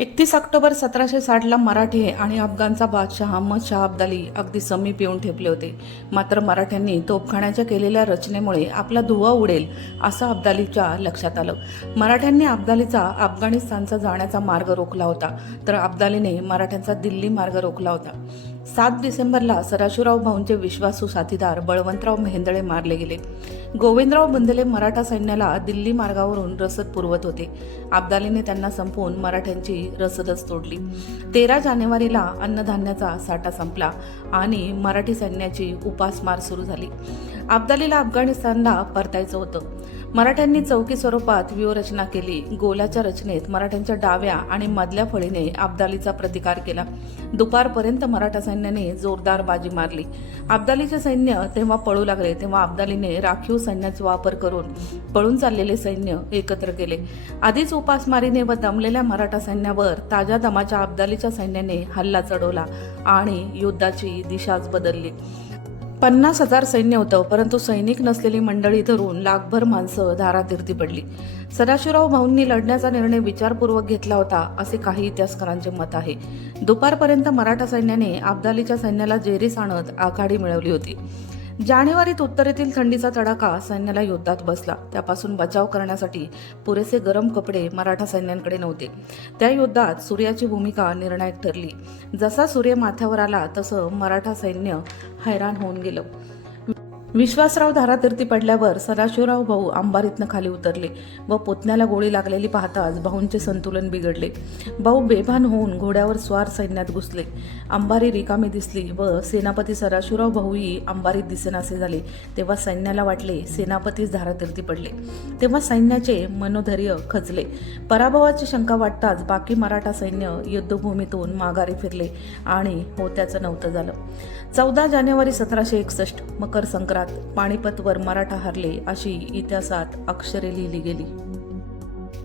एकतीस ऑक्टोबर सतराशे साठला मराठे आणि अफगाणचा बादशाह अहमद शाह अब्दाली अगदी समीप येऊन ठेपले होते. मात्र मराठ्यांनी तोपखाण्याच्या केलेल्या रचनेमुळे आपला धुवा उडेल असं अब्दालीच्या लक्षात आलं. मराठ्यांनी अब्दालीचा अफगाणिस्तानचा जाण्याचा मार्ग रोखला होता तर अब्दालीने मराठ्यांचा दिल्ली मार्ग रोखला होता. सात डिसेंबरला सदाशिवराव भाऊंचे विश्वासू साथीदार बळवंतराव मेहेंदळे मारले गेले. गोविंदराव बंदले मराठा सैन्याला दिल्ली मार्गावरून रसद पुरवत होते. अब्दालीने त्यांना संपवून मराठ्यांची रसदच तोडली. तेरा जानेवारीला अन्नधान्याचा साठा संपला आणि मराठी सैन्याची उपासमार सुरू झाली. अब्दालीला अफगाणिस्तानला परतायचं होतं. मराठ्यांनी चौकी स्वरूपात व्यूहरचना केली. गोलाच्या रचनेत मराठ्यांच्या डाव्या आणि मधल्या फळीने अब्दालीचा प्रतिकार केला. दुपारपर्यंत मराठा सैन्याने जोरदार बाजी मारली. अब्दालीचे सैन्य तेव्हा पळू लागले तेव्हा अब्दालीने राखीव सैन्याचा वापर करून पळून चाललेले सैन्य एकत्र केले. आधीच उपासमारीने व दमलेल्या मराठा सैन्यावर ताज्या दमाच्या अब्दालीच्या सैन्याने हल्ला चढवला आणि युद्धाची दिशाच बदलली. पन्नास हजार सैन्य होतं परंतु सैनिक नसलेली मंडळी धरून लाखभर माणसं धारातीर्थी पडली. सदाशिवराव भाऊंनी लढण्याचा निर्णय विचारपूर्वक घेतला होता असे काही इतिहासकारांचे मत आहे. दुपारपर्यंत मराठा सैन्याने अब्दालीच्या सैन्याला जेरीस आणत आघाडी मिळवली होती. जानेवारीत उत्तरेतील थंडीचा तडाखा सैन्याला युद्धात बसला. त्यापासून बचाव करण्यासाठी पुरेसे गरम कपडे मराठा सैन्यांकडे नव्हते. त्या युद्धात सूर्याची भूमिका निर्णायक ठरली. जसा सूर्य माथ्यावर आला तसं मराठा सैन्य हैराण होऊन गेलं. विश्वासराव धारातीर्थी पडल्यावर सदाशिवराव भाऊ अंबारीतनं खाली उतरले व पुतण्याला गोळी लागलेली पाहताच भाऊंचे संतुलन बिघडले. भाऊ बेभान होऊन घोड्यावर स्वार सैन्यात घुसले. अंबारी रिकामी दिसली व सेनापती सदाशिवराव भाऊही अंबारीत दिसेनासे झाले. तेव्हा सैन्याला वाटले सेनापतीच धारातीर्थी पडले. तेव्हा सैन्याचे मनोधैर्य खचले. पराभवाची शंका वाटताच बाकी मराठा सैन्य युद्धभूमीतून माघारी फिरले आणि होत्याचं नव्हतं झालं. चौदा जानेवारी सतराशे एकसष्ट मकर संक्रांत पाणीपतवर मराठा हरले अशी इतिहासात अक्षरे लिहिली गेली.